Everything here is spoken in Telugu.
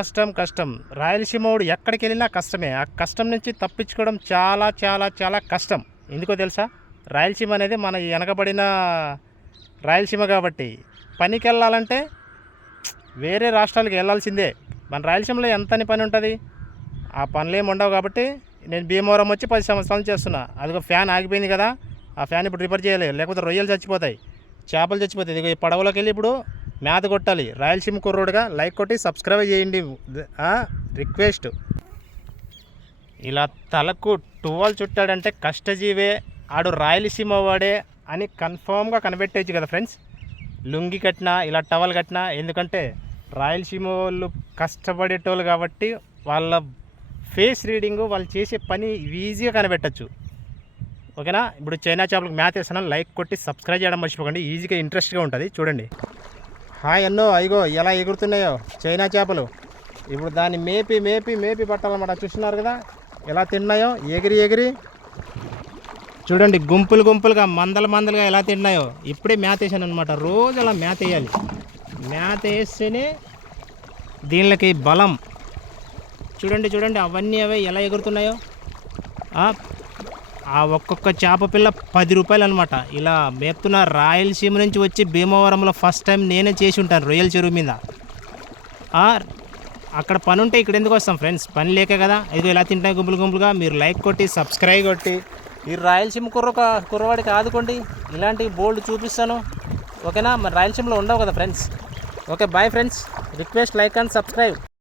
కష్టం కష్టం. రాయలసీమోడు ఎక్కడికెళ్ళినా కష్టమే. ఆ కష్టం నుంచి తప్పించుకోవడం చాలా చాలా చాలా కష్టం. ఎందుకో తెలుసా? రాయలసీమ అనేది మన వెనకబడిన రాయలసీమ కాబట్టి పనికెళ్ళాలంటే వేరే రాష్ట్రాలకు వెళ్ళాల్సిందే. మన రాయలసీమలో ఎంతని పని ఉంటుంది? ఆ పనులేమి ఉండవు కాబట్టి నేను భీమవరం వచ్చి 10 సంవత్సరాలు చేస్తున్నా. అదిగో ఫ్యాన్ ఆగిపోయింది కదా, ఆ ఫ్యాన్ ఇప్పుడు రిపేర్ చేయాలి, లేకపోతే రొయ్యలు చచ్చిపోతాయి, చేపలు చచ్చిపోతాయి. ఇదిగో ఈ పడవలోకి వెళ్ళి ఇప్పుడు మేత కొట్టాలి. రాయలసీమ కుర్రోడుగా లైక్ కొట్టి సబ్స్క్రైబ్ చేయండి, రిక్వెస్ట్. ఇలా తలకు టువాల్ చుట్టాడంటే కష్టజీవే, ఆడు రాయలసీమ వాడే అని కన్ఫామ్గా కనిపెట్టేయచ్చు కదా ఫ్రెండ్స్. లుంగి కట్టినా ఇలా టవల్ కట్టినా, ఎందుకంటే రాయలసీమ వాళ్ళు కష్టపడేటోళ్ళు కాబట్టి వాళ్ళ ఫేస్ రీడింగు, వాళ్ళు చేసే పని ఈజీగా కనిపెట్టచ్చు. ఓకేనా? ఇప్పుడు చైనా చేపలకు మ్యాథ్ వేస్తున్నాను, లైక్ కొట్టి సబ్స్క్రైబ్ చేయడం మర్చిపోకండి. ఈజీగా ఇంట్రెస్ట్గా ఉంటుంది చూడండి. హాయ్ అన్నో, అయిగో ఎలా ఎగురుతున్నాయో చైనా చేపలు. ఇప్పుడు దాన్ని మేపి మేపి మేపి పట్టాలన్నమాట. చూస్తున్నారు కదా ఎలా తిన్నాయో, ఎగిరి ఎగిరి చూడండి. గుంపులు గుంపులుగా మందలు మందలుగా ఎలా తిన్నాయో. ఇప్పుడే మ్యాథ్ వేసాను అనమాట. రోజు అలా మ్యాథ్ వేయాలి. మ్యాథ్ వేస్తేనే దీనికి బలం. చూడండి చూడండి, అవన్నీ అవే ఎలా ఎగురుతున్నాయో. ఆ ఒక్కొక్క చేప పిల్ల 10 రూపాయలు అనమాట. ఇలా మేపుతున్న రాయలసీమ నుంచి వచ్చి భీమవరంలో ఫస్ట్ టైం నేనే చేసి ఉంటాను రొయ్యల చెరువు మీద. అక్కడ పని ఉంటే ఇక్కడ ఎందుకు వస్తాం ఫ్రెండ్స్? పని లేకే కదా. ఇదిగో ఇలా తింటాయి గుంపులు గుంపులుగా. మీరు లైక్ కొట్టి సబ్స్క్రైబ్ కొట్టి ఈ రాయలసీమ కుర్రవాడికి ఆదుకోండి. ఇలాంటి బోల్డ్ చూపిస్తాను. ఓకేనా? మరి రాయలసీమలో ఉండవు కదా friends. Okay, bye friends. Request like and subscribe.